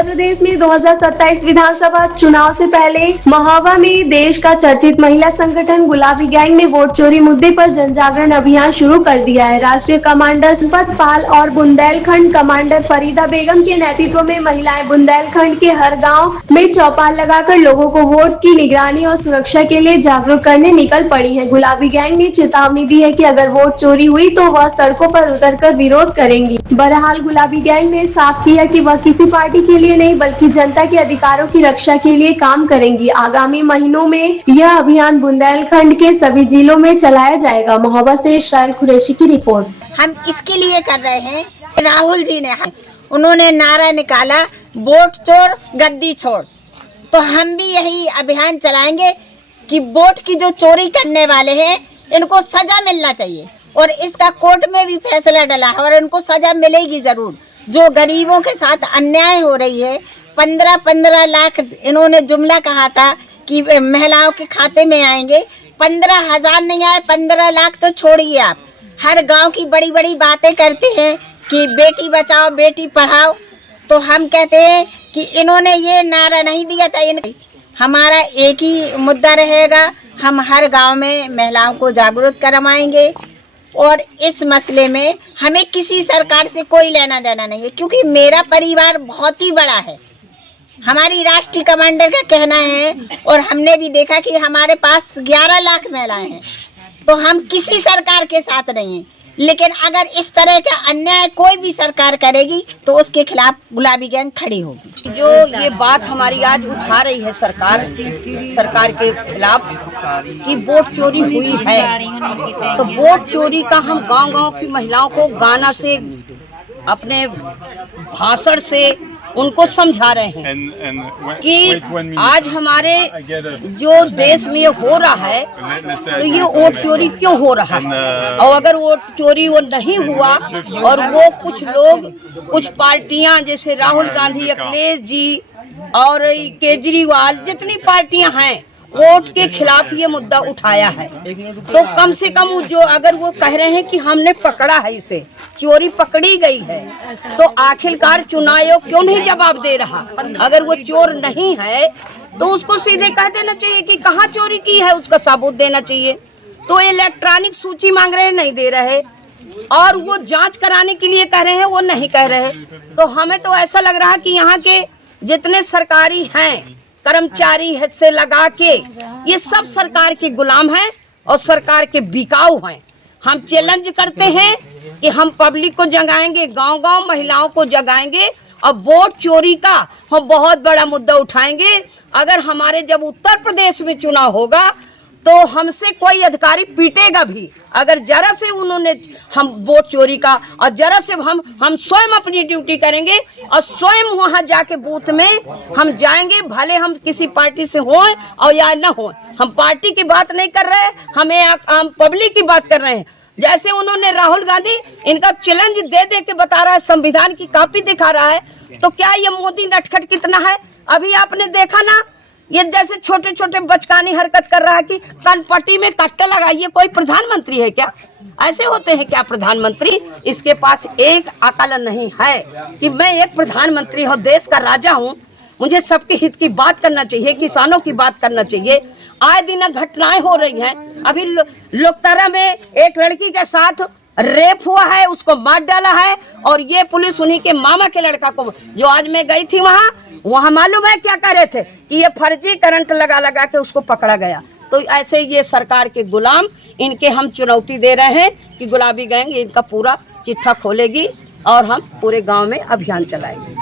उत्तर प्रदेश में 2027 विधानसभा चुनाव से पहले महोबा में देश का चर्चित महिला संगठन गुलाबी गैंग ने वोट चोरी मुद्दे पर जन जागरण अभियान शुरू कर दिया है। राष्ट्रीय कमांडर संपत पाल और बुंदेलखंड कमांडर फरीदा बेगम के नेतृत्व में महिलाएं बुंदेलखंड के हर गांव में चौपाल लगाकर लोगों को वोट की निगरानी और सुरक्षा के लिए जागरूक करने निकल पड़ी है। गुलाबी गैंग ने चेतावनी दी है कि अगर वोट चोरी हुई तो वह सड़कों पर उतरकर विरोध करेंगी। बहरहाल गुलाबी गैंग ने साफ किया कि वह किसी पार्टी के लिए नहीं बल्कि जनता के अधिकारों की रक्षा के लिए काम करेंगी। आगामी महीनों में यह अभियान बुंदेलखंड के सभी जिलों में चलाया जाएगा। महोबा से इस्राइल कुरैशी की रिपोर्ट। हम इसके लिए कर रहे हैं, राहुल जी ने उन्होंने नारा निकाला वोट चोर गद्दी छोड़, तो हम भी यही अभियान चलाएंगे कि वोट की जो चोरी करने वाले हैं इनको सजा मिलना चाहिए और इसका कोर्ट में भी फैसला डला है और इनको सजा मिलेगी जरूर। जो गरीबों के साथ अन्याय हो रही है, 15-15 लाख इन्होंने जुमला कहा था कि महिलाओं के खाते में आएंगे, 15,000 नहीं आए, 15 लाख तो छोड़िए आप। हर गांव की बड़ी बड़ी बातें करते हैं कि बेटी बचाओ बेटी पढ़ाओ, तो हम कहते हैं कि इन्होंने ये नारा नहीं दिया था। हमारा एक ही मुद्दा रहेगा, हम हर गांव में महिलाओं को जागरूक करवाएंगे और इस मसले में हमें किसी सरकार से कोई लेना देना नहीं है, क्योंकि मेरा परिवार बहुत ही बड़ा है। हमारी राष्ट्रीय कमांडर का कहना है और हमने भी देखा कि हमारे पास 11 लाख महिलाएं हैं, तो हम किसी सरकार के साथ नहीं हैं। लेकिन अगर इस तरह का अन्याय कोई भी सरकार करेगी तो उसके खिलाफ गुलाबी गैंग खड़ी होगी। जो ये बात हमारी आज उठा रही है सरकार के खिलाफ कि वोट चोरी हुई है, तो वोट चोरी का हम गांव-गांव की महिलाओं को गाना से, अपने भाषण से उनको समझा रहे हैं कि आज हमारे जो देश में हो रहा है तो ये वोट चोरी क्यों हो रहा है, और अगर वोट चोरी वो नहीं हुआ और वो कुछ लोग, कुछ पार्टियां जैसे राहुल गांधी, अखिलेश जी और केजरीवाल, जितनी पार्टियां हैं वोट के खिलाफ ये मुद्दा उठाया है, तो कम से कम जो अगर वो कह रहे हैं कि हमने पकड़ा है, इसे चोरी पकड़ी गई है, तो आखिरकार चुनाव आयोग क्यों नहीं जवाब दे रहा? अगर वो चोर नहीं है तो उसको सीधे कह देना चाहिए कि कहाँ चोरी की है, उसका सबूत देना चाहिए। तो इलेक्ट्रॉनिक सूची मांग रहे हैं, नहीं दे रहे, और वो जांच कराने के लिए कह रहे हैं, वो नहीं कह रहे। तो हमें तो ऐसा लग रहा है कि यहाँ के जितने सरकारी हैं कर्मचारी है से लगा के, ये सब सरकार के गुलाम हैं और सरकार के बिकाऊ हैं। हम चैलेंज करते हैं कि हम पब्लिक को जगाएंगे, गांव-गांव महिलाओं को जगाएंगे और वोट चोरी का हम बहुत बड़ा मुद्दा उठाएंगे। अगर हमारे जब उत्तर प्रदेश में चुनाव होगा तो हमसे कोई अधिकारी पीटेगा भी अगर जरा से उन्होंने हम वोट चोरी का, और जरा से हम स्वयं अपनी ड्यूटी करेंगे और स्वयं वहां जाके बूथ में हम जाएंगे, भले हम किसी पार्टी से हों और या न हों। हम पार्टी की बात नहीं कर रहे, हम पब्लिक की बात कर रहे हैं। जैसे उन्होंने राहुल गांधी इनका चैलेंज दे दे के बता रहा है, संविधान की कॉपी दिखा रहा है, तो क्या ये मोदी नटखट कितना है? अभी आपने देखा ना, ये जैसे छोटे छोटे बचकानी हरकत कर रहा है कि कनपट्टी में कट्टा लगाइए। कोई प्रधानमंत्री है क्या? ऐसे होते हैं क्या प्रधानमंत्री? इसके पास एक अकल नहीं है कि मैं एक प्रधानमंत्री हूँ, देश का राजा हूँ, मुझे सबके हित की बात करना चाहिए, किसानों की बात करना चाहिए। आए दिन घटनाएं हो रही हैं। अभी लोकतरा में एक लड़की के साथ रेप हुआ है, उसको मार डाला है, और ये पुलिस उन्हीं के मामा के लड़का को, जो आज मैं गई थी वहाँ मालूम है क्या कर रहे थे कि ये फर्जी करंट लगा के उसको पकड़ा गया। तो ऐसे ये सरकार के गुलाम, इनके हम चुनौती दे रहे हैं कि गुलाबी गैंग इनका पूरा चिट्ठा खोलेगी और हम पूरे गांव में अभियान चलाएंगे।